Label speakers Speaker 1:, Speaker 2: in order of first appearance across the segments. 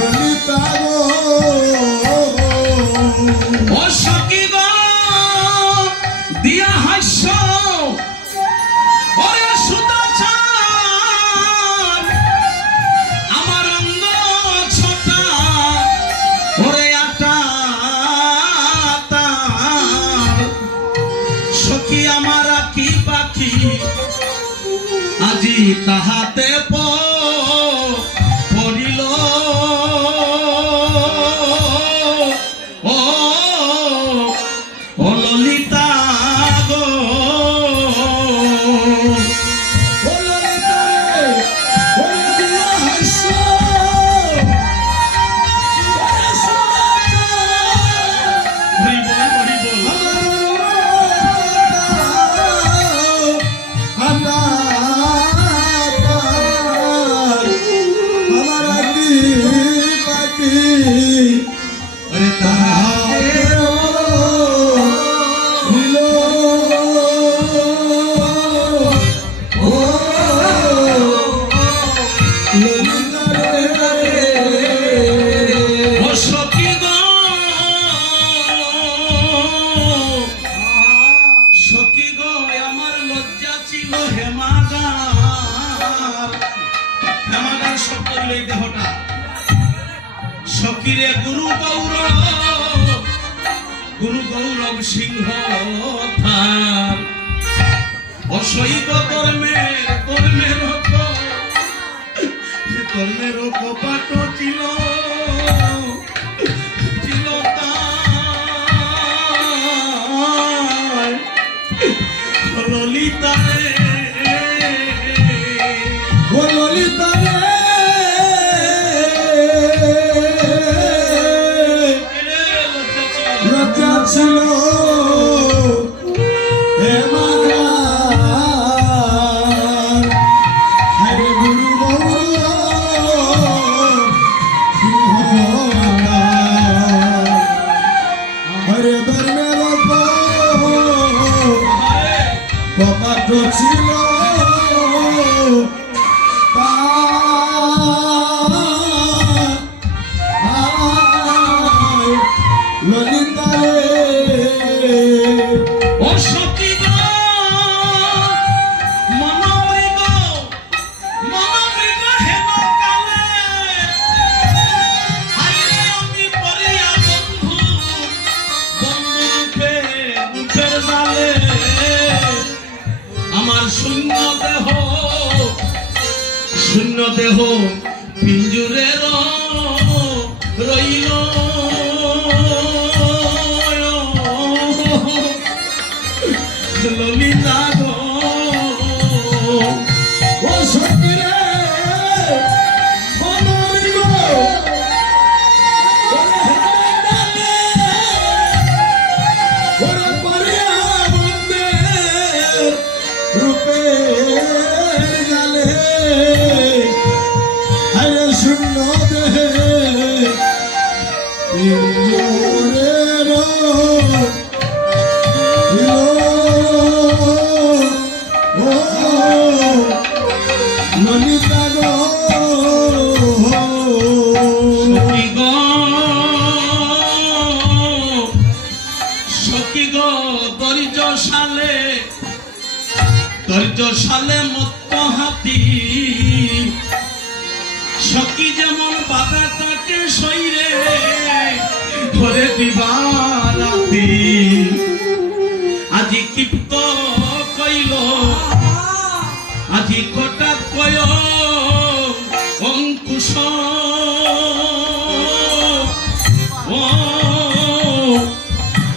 Speaker 1: ললিতা
Speaker 2: গো
Speaker 1: ও সখী গো, দিয়া হাস্য। ওরে সুতা চান, আমার অঙ্গ ছটা, ওরে আটা সখী আমার কি পাখি, আজি তাহাতে পর কর্মের কপাট ছিল।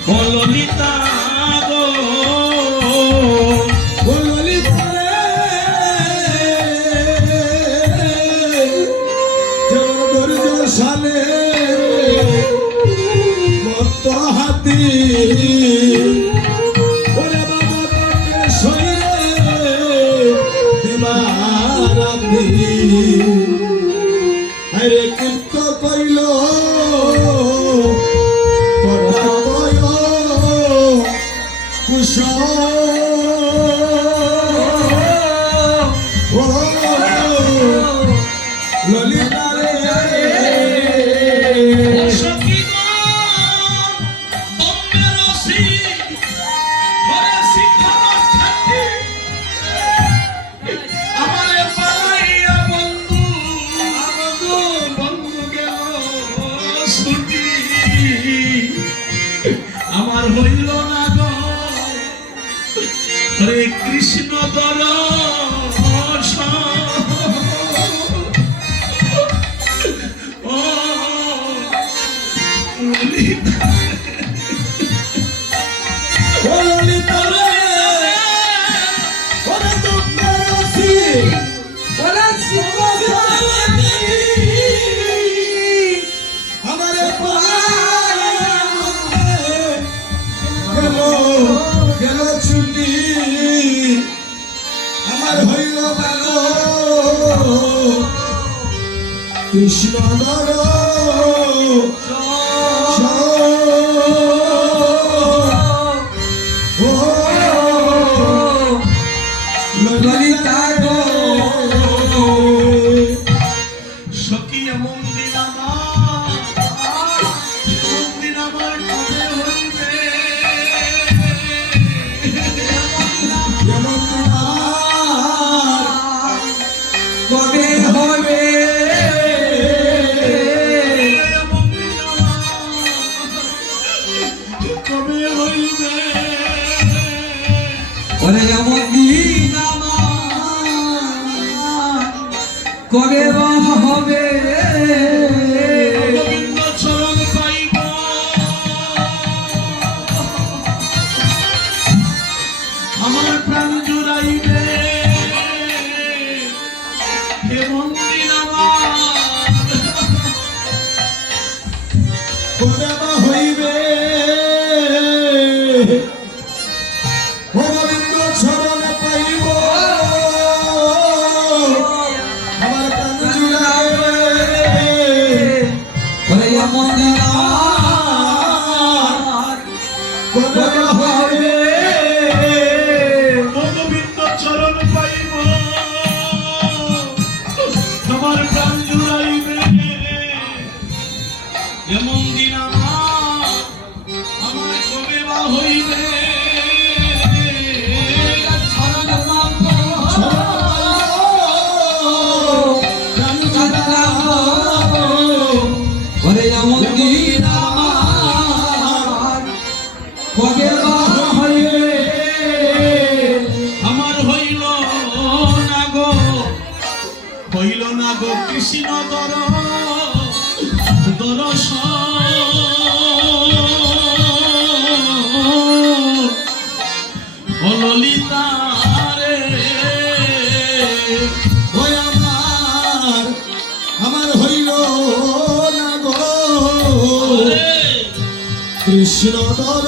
Speaker 1: Colonita হইবে হেমন্ত কৃষ্ণ নর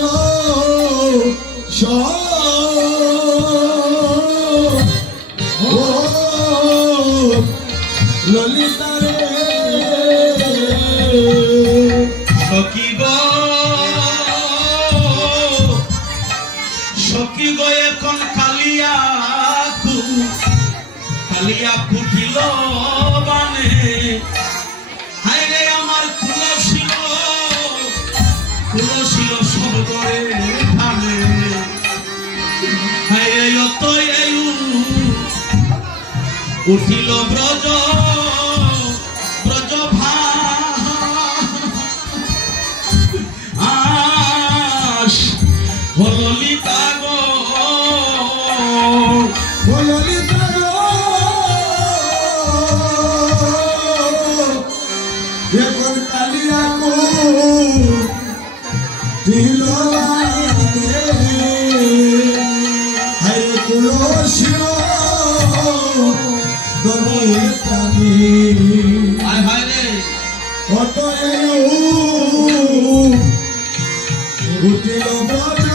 Speaker 1: ললিতা সকিব সকিব এখন কালিয়া কালিয়া ফুটিল উঠিল ব্রজ ব্রজ
Speaker 2: ভাস হল হায় কত উঠিল বজ্র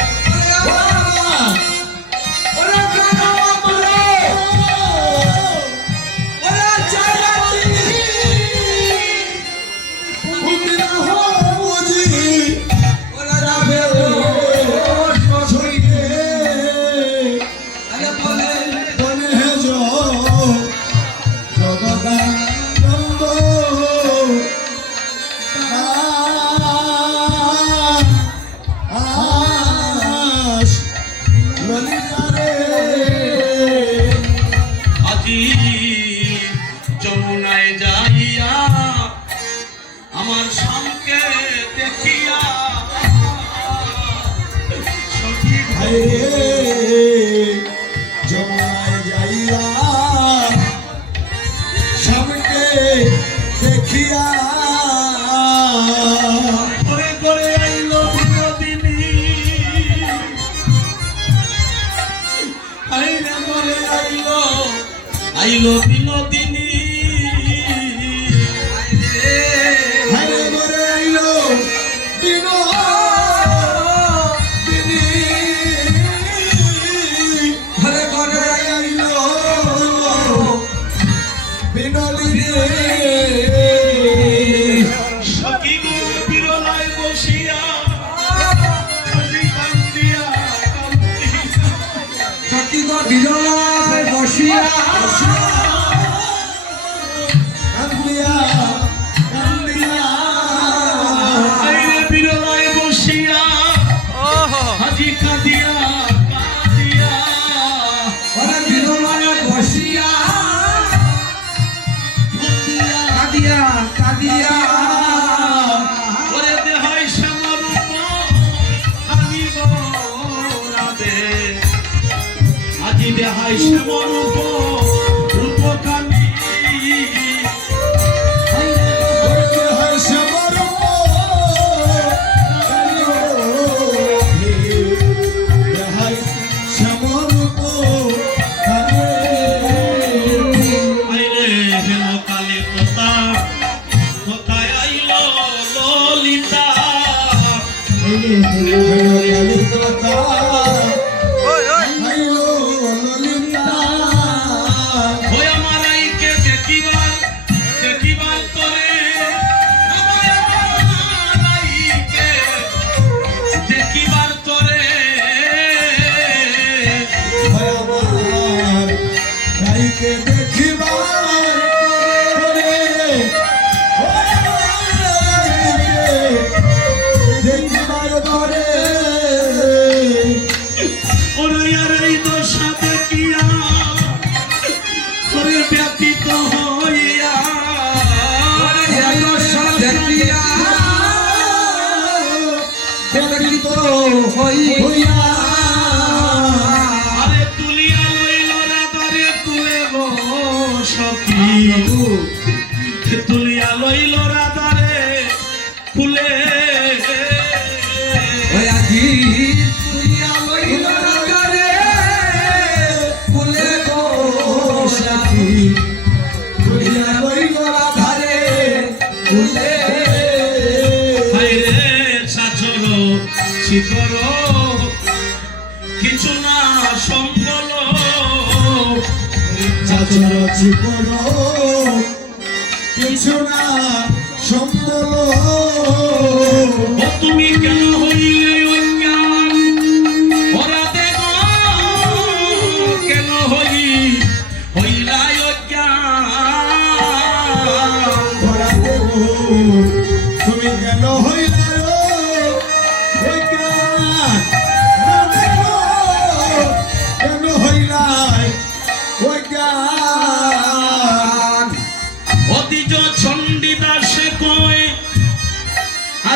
Speaker 1: আছে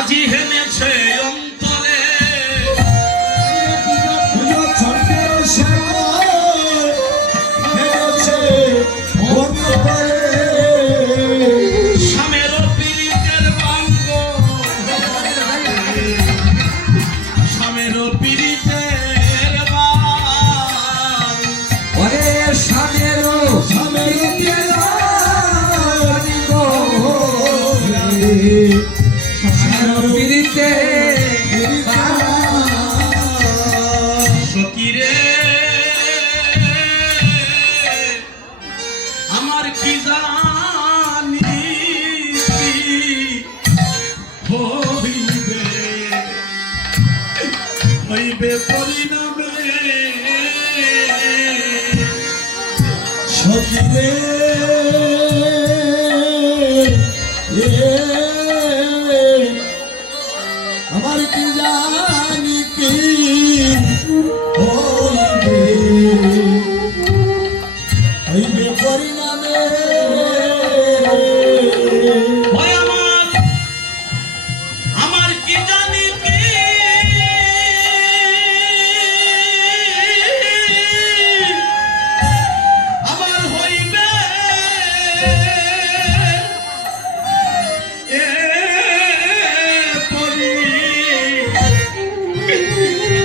Speaker 1: আজি হেনেছে।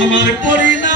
Speaker 1: আমার পরিণামে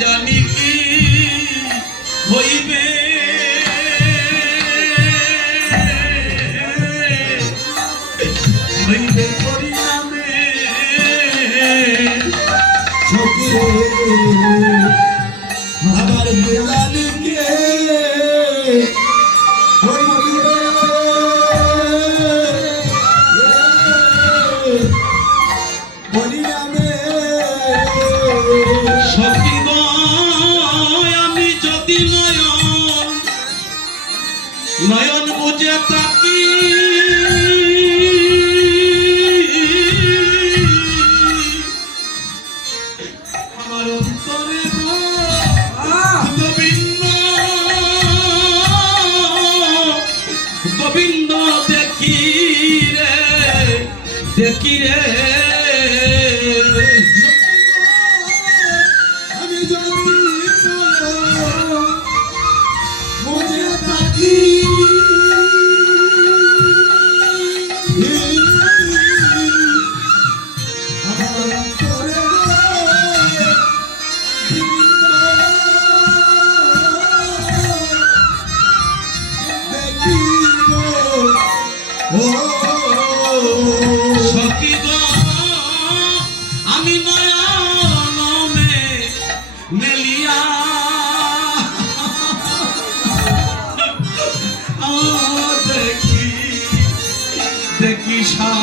Speaker 2: জানি কি হইবে? দেখিরে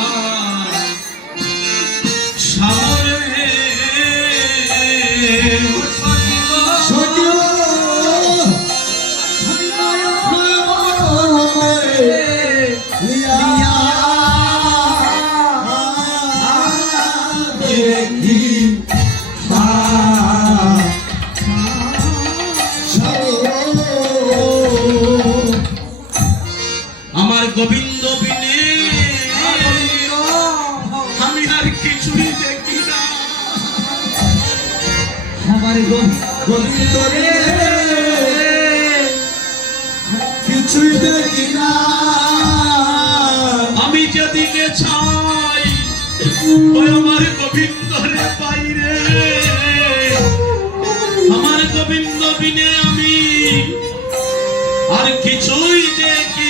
Speaker 2: Oh.
Speaker 1: ওই আমার গোবিন্দ রে পাই রে
Speaker 2: আমার
Speaker 1: গোবিন্দ বিনে আমি আর কিছুই দেখি